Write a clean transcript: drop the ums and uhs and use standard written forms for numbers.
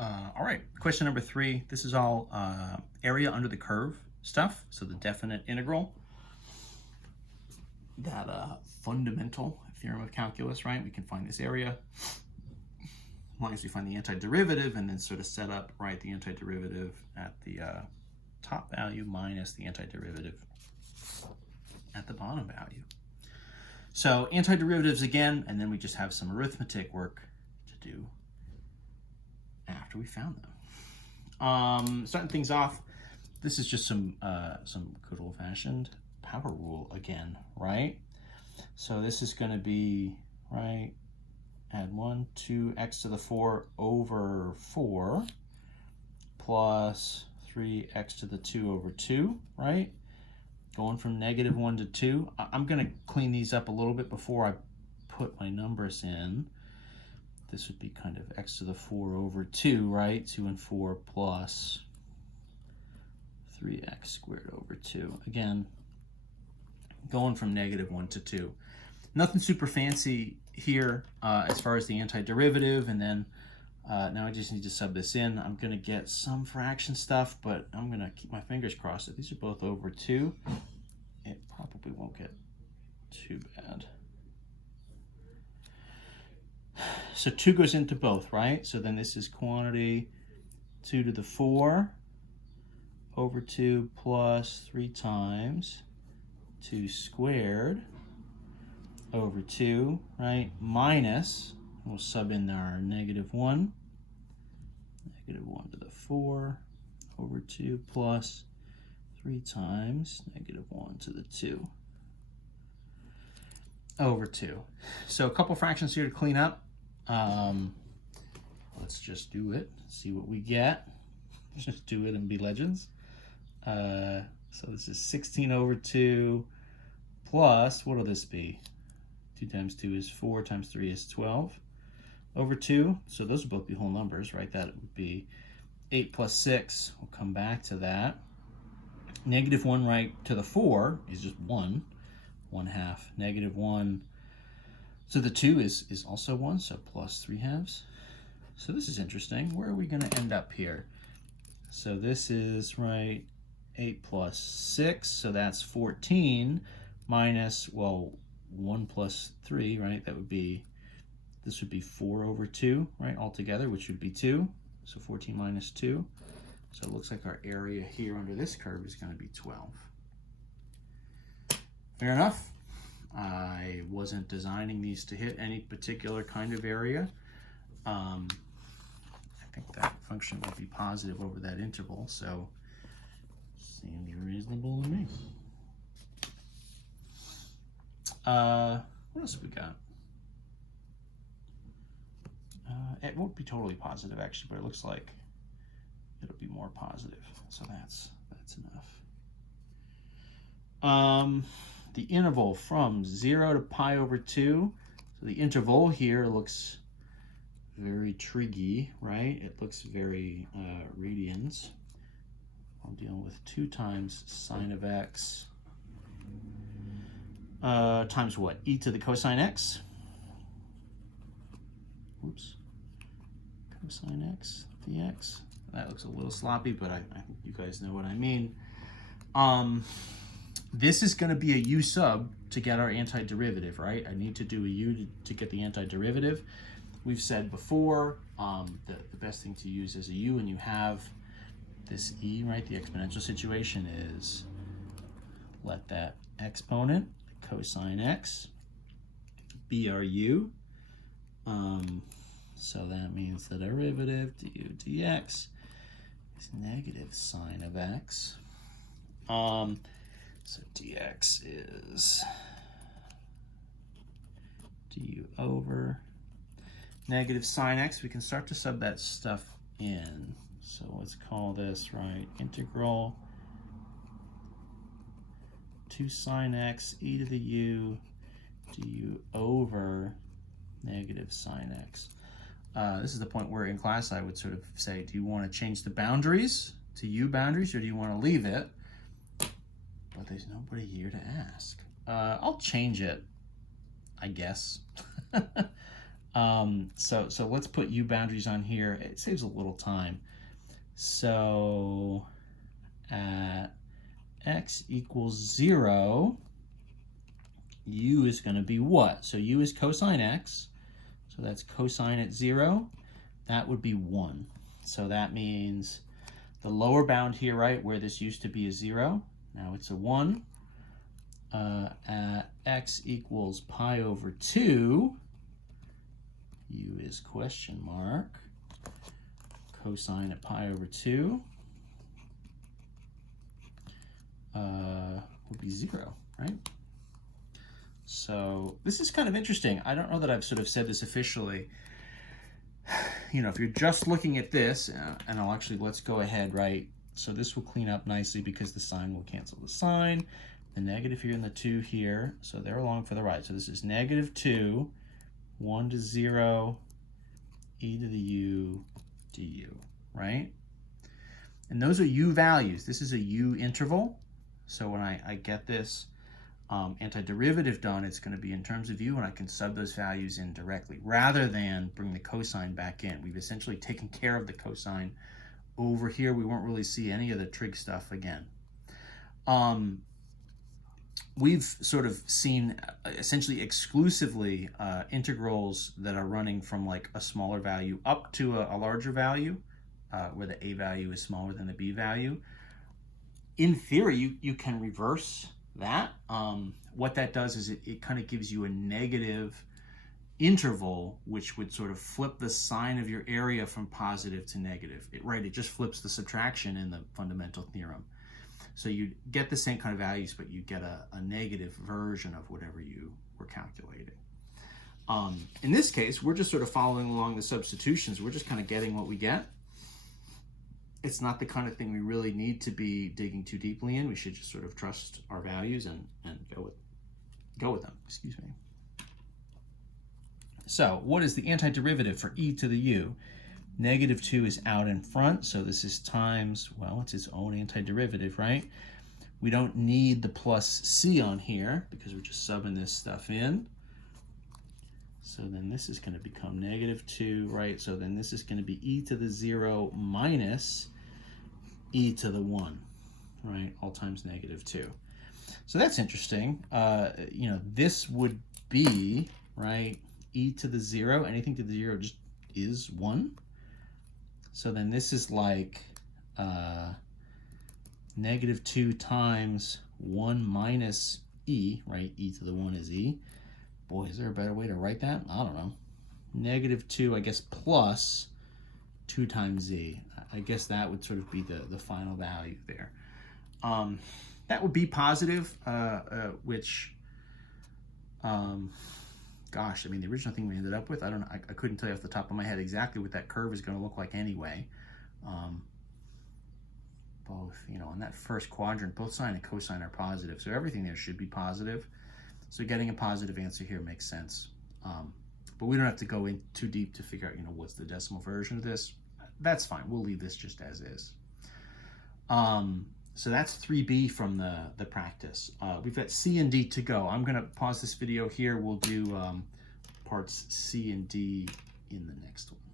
All right, question number 3. This is all area under the curve stuff. So the definite integral, that fundamental theorem of calculus, right? We can find this area as long as we find the antiderivative and then sort of set up, right, the antiderivative at the top value minus the antiderivative at the bottom value. So antiderivatives again, and then we just have some arithmetic work to do after we found them. Starting things off, this is just some good old-fashioned power rule again, right? So this is going to be, right, add 1, 2x to the 4 over 4 plus 3x to the 2 over 2, right? Going from -1 to 2. I'm going to clean these up a little bit before I put my numbers in. This would be kind of x to the 4 over 2, right? 2 and 4 plus 3x squared over 2. Again, going from -1 to 2. Nothing super fancy here as far as the antiderivative, and then now I just need to sub this in. I'm going to get some fraction stuff, but I'm going to keep my fingers crossed that these are both over 2. It probably won't get too bad. So 2 goes into both, right? So then this is quantity 2 to the 4 over 2 plus 3 times 2 squared over 2, right? Minus, we'll sub in our -1 to the 4 over 2 plus 3 times -1 to the 2 over 2. So a couple fractions here to clean up. Let's just do it, see what we get. Just do it and be legends. So this is 16 over 2 plus, what will this be? 2 times 2 is 4 times 3 is 12 over 2. So those would both be whole numbers, right? That would be 8 plus 6. We'll come back to that. -1 right to the 4 is just 1. 1/2. -1 to the 2 is also 1, so plus 3/2. So this is interesting. Where are we going to end up here? So this is, right, 8 plus 6, so that's 14 minus, well, 1 plus 3, right? That would be, this would be 4 over 2, right, altogether, which would be 2. So 14 minus 2. So it looks like our area here under this curve is going to be 12. Fair enough. I wasn't designing these to hit any particular kind of area. I think that function would be positive over that interval, so seems reasonable to me. What else have we got? It won't be totally positive actually, but it looks like it'll be more positive, so that's enough. The interval from 0 to pi over 2. So the interval here looks very trig-y, right? It looks very radians. I'm dealing with 2 times sine of x times what? E to the cosine x. Oops. Cosine x dx. That looks a little sloppy, but I think you guys know what I mean. This is going to be a u sub to get our antiderivative, right? I need to do a u to get the antiderivative. We've said before the best thing to use is a u, and you have this e, right? The exponential situation is let that exponent, cosine x, be our u. So that means the derivative du dx is negative sine of x. So dx is du over negative sine x. We can start to sub that stuff in. So let's call this, right, integral 2 sine x e to the u du over negative sine x. This is the point where in class I would sort of say, do you want to change the boundaries to u boundaries, or do you want to leave it? But there's nobody here to ask. I'll change it, I guess. So let's put U boundaries on here. It saves a little time. So at x equals 0, U is going to be what? So U is cosine x. So that's cosine at 0. That would be 1. So that means the lower bound here, right, where this used to be a 0, now it's a 1. At x equals pi over 2, U is question mark, cosine at pi over 2 would be 0, right? So this is kind of interesting. I don't know that I've sort of said this officially. You know, if you're just looking at this, and let's go ahead, right? So this will clean up nicely because the sign will cancel the sign. The negative here and the 2 here, so they're along for the ride. So this is -2, 1 to 0, e to the u du, right? And those are u values. This is a u interval. So when I get this antiderivative done, it's going to be in terms of u, and I can sub those values in directly rather than bring the cosine back in. We've essentially taken care of the cosine over here. We won't really see any of the trig stuff again. We've sort of seen essentially exclusively integrals that are running from like a smaller value up to a larger value, where the a value is smaller than the b value. In theory, you can reverse that. What that does is it kind of gives you a negative interval, which would sort of flip the sign of your area from positive to negative. It just flips the subtraction in the fundamental theorem. So you get the same kind of values, but you get a negative version of whatever you were calculating. In this case, we're just sort of following along the substitutions. We're just kind of getting what we get. It's not the kind of thing we really need to be digging too deeply in. We should just sort of trust our values and go with them. Excuse me. So what is the antiderivative for e to the u? -2 is out in front, so this is times, well, it's its own antiderivative, right? We don't need the plus c on here because we're just subbing this stuff in. So then this is going to become -2, right? So then this is going to be e to the 0 minus e to the 1, right? All times -2. So that's interesting. You know, this would be, right, e to the 0, anything to the 0 just is 1. So then this is like -2 times 1 minus e, right? E to the 1 is e. Boy, is there a better way to write that? I don't know. -2, I guess, plus 2 times z. I guess that would sort of be the final value there. That would be positive, which, gosh, I mean, the original thing we ended up with, I don't know, I couldn't tell you off the top of my head exactly what that curve is going to look like anyway. Both, you know, in that first quadrant, both sine and cosine are positive, so everything there should be positive. So getting a positive answer here makes sense. But we don't have to go in too deep to figure out, you know, what's the decimal version of this. That's fine. We'll leave this just as is. So that's 3B from the practice. We've got C and D to go. I'm going to pause this video here. We'll do parts C and D in the next one.